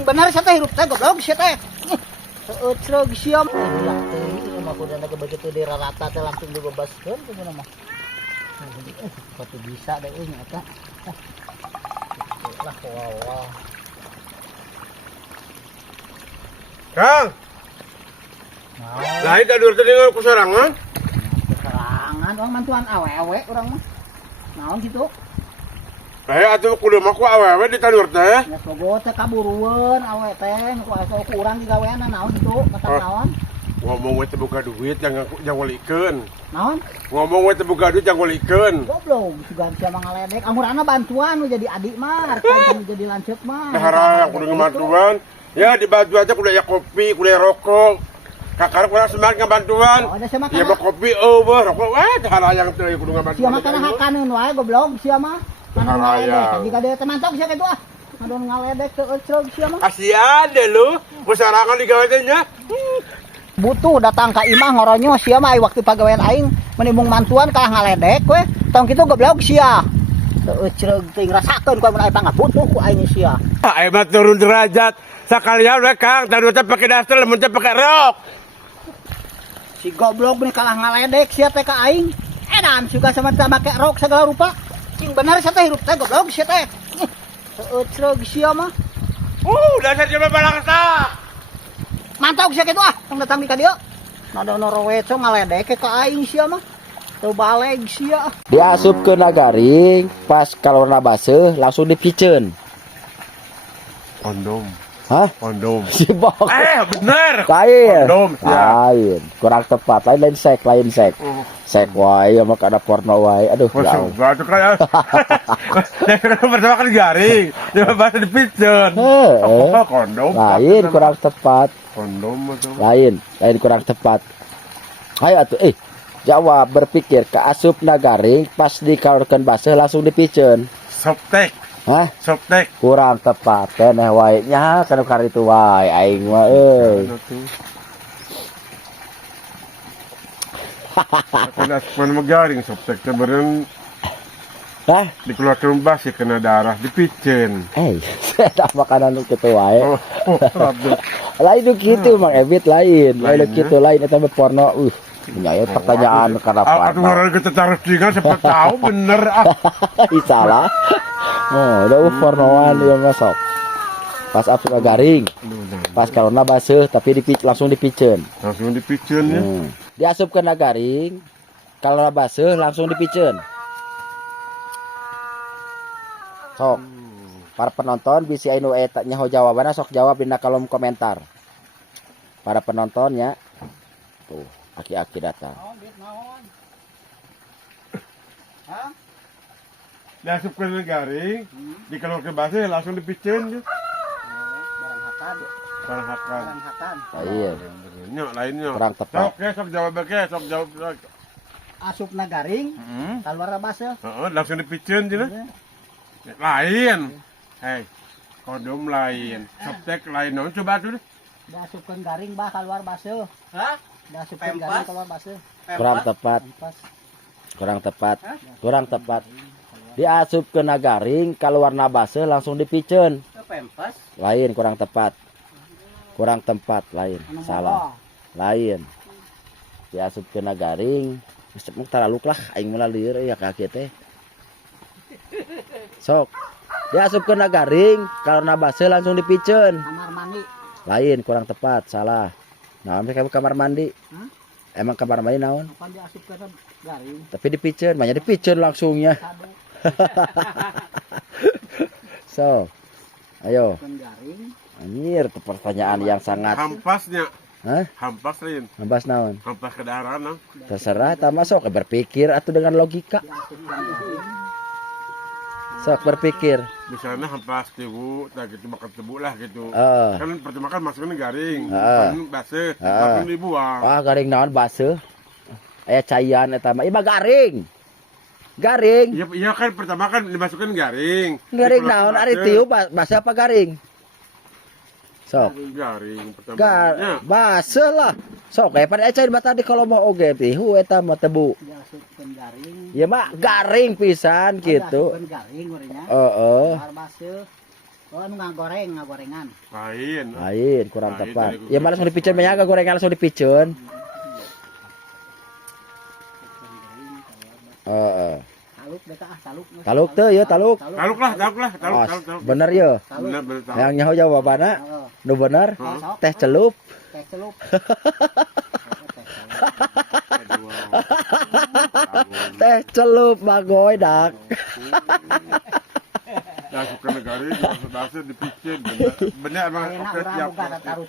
Cing bener saya teh hirup teh goblok sia teh. Seucreg sia mah teh mah kudu begitu di rata teh langsung dibebaskeun kumaha mah. Patu bisa deh ini eta. Lah wah. Kang. Lain kadur tadi ku sorangan. Sorangan orang mantuan awewe urang mah. Naon gitu? Atuh kudu mah ku awewe di kadur teh. Ya sogo teh kaburueun awewe teh ku asa ku urang digaweana naon gitu matak naon? Ngomong we teh boga duit jangan ngolikeun. Naon? Ngomong we teh boga duit jangan ngolikeun. Goblok sugan sia mah ngaledek amurana bantuan nu jadi adik mah kan jadi lanceuk mah. Dahara yang kudu ngebantuan. Ya dibantu aja kudu ya kopi, kudu ya rokok. Kakak kurang semangat ngebantuan. Oh, ada sia mah Ya mau kopi eueuh, rokok wah dahara yang teh kudu ngebantuan. sia mah kana hakaneun wae goblok sia mah. Kana ngaledek Dahara jika dia teh mantok sia kitu ah. Adon ngaledek teu ecrog sia mah. Kasihan deh lu, masyarakat digawe teh nya. Butuh datang ka imah ngoronyo sia mah waktu pagawean aing menimbung mantuan kalah ngaledek we. Tong kitu goblok sia. Teu ecrog teh ngarasakeun ku mun aya pangabutuh ku aing sia. Ayo mah turun derajat. Sakalian we Kang, tadi teh pakai daster, lamun teh pakai rok. Si goblok bener kalah ngaledek sia teh ka aing. Edan juga sama teh make rok segala rupa. Cing bener sia teh hirup teh goblok sia teh. Ecrog sia mah. Dasar dia balangsa. Mantap sia kitu ah, tong datang ka dieu. Nadono roweco ngaledek ka aing sia mah. Teu baleg sia. Diasup ke nagaring, pas kalau baseuh langsung dipiceun. Kondom. Hah? Kondom. Sibok. Bener. Lain. Kondom. Ya. Lain. Kurang tepat. Lain sek. Sek wae mah kada porno wae. Aduh, jauh. Enggak tuh kayak. Pertama kali garing. Dia bahasa dipiceun. Heeh. Kondom. Lain kurang tepat. Kondom atau Lain kurang tepat. Ayo atuh jawab berpikir kaasup nagaring pas dikalorkeun baseuh langsung dipiceun. Soptek. Hah? Soptek. Kurang tepat keneh wae nya kana karitu wae aing mah euy. Kena mana garing soptek teh beureun Hah? dikeluarkeun basi kena darah dipiceun. Saya makanan nu kitu wae. Aduh. Lain nu kitu Mang Ebit lain nu kitu lain eta mah porno nya pertanyaan kana Aduh orang kita taruh juga siapa tahu bener ah. salah. Oh, udah pornoan dia masuk. Pas asup garing. Pas kalona baseuh tapi langsung dipiceun. Langsung dipiceun ya. Diasup ke nagaring, kalona baseuh langsung dipiceun. Sok. Para penonton bisi anu eta nyaho jawabanna sok jawab dina kolom komentar. Para penontonnya. Tuh, aki-aki datang. Hah? Diasup ke garing, dikeluarkeun basi langsung dipiceun ya. Barang hakan. Iya. Nya lainnya. Kurang tepat. Sok jawab ke, sok jawab. Asup nagaring, keluar baseuh. Heeh, langsung dipiceun cenah. Lain. Hei. Kondom lain. Soptek lain. Naon coba atuh deh. Diasupkeun garing bah keluar baseuh. Hah? Diasupkeun garing keluar baseuh. Kurang tepat. Kurang tepat. Diasup ke nagaring kaluarna baseuh langsung dipiceun. Pempas. Lain kurang tepat. Lain. Salah. Lain. Diasup ke nagaring. Mung taraluk lah aing mah lieur ya kaki teh. Sok. Diasup ke nagaring kaluarna baseuh langsung dipiceun. Kamar mandi. Lain kurang tepat. Salah. Naon teh kamar mandi? Emang kamar mandi naon? Apa diasupkeun garing? Tapi dipiceun, banyak dipiceun langsungnya. So, ayo. Garing. Anjir, itu pertanyaan yang sangat. Hampasnya. Hah? Hampas lain. Ngebahas naon? Hampas ke daharan. Terserah, tak masuk berpikir atau dengan logika. Sok berpikir. Misalnya hampas tebu, tak gitu makan tebu lah gitu. Heeh. Kan pertama kan masuknya garing, Heeh. kan baseuh, Heeh. langsung dibuang. Wah, garing naon baseuh. Aya caian eta mah. Ieu mah garing. Garing. Iya kan pertama kan dimasukkan garing. Garing naon ari tiu baseuh apa garing? Sok. Garing pertama. Baseuh lah. Sok aya pada cair bata di kolom oge pihu eta mah tebu. Diasupkeun garing. Ya mah garing pisan gitu. Diasupkeun garing urangnya. Heeh. Keluar baseuh. Oh, anu ngagorengan. Lain. Lain kurang Lain, tepat. tadi Ya malah langsung dipicun banyak gorengan langsung dipicun. Heeh. Taluk beta taluk. Taluk tuh ya taluk. Taluk lah. Oh, bener ya. Bener taluk. Yang nyaho jawabana Heeh. nu bener Sok. teh celup. Teh celup. Teh celup bagoy dak. Ya suka negara dasar dipikir bener emang Enak oke urang tiap boga taruh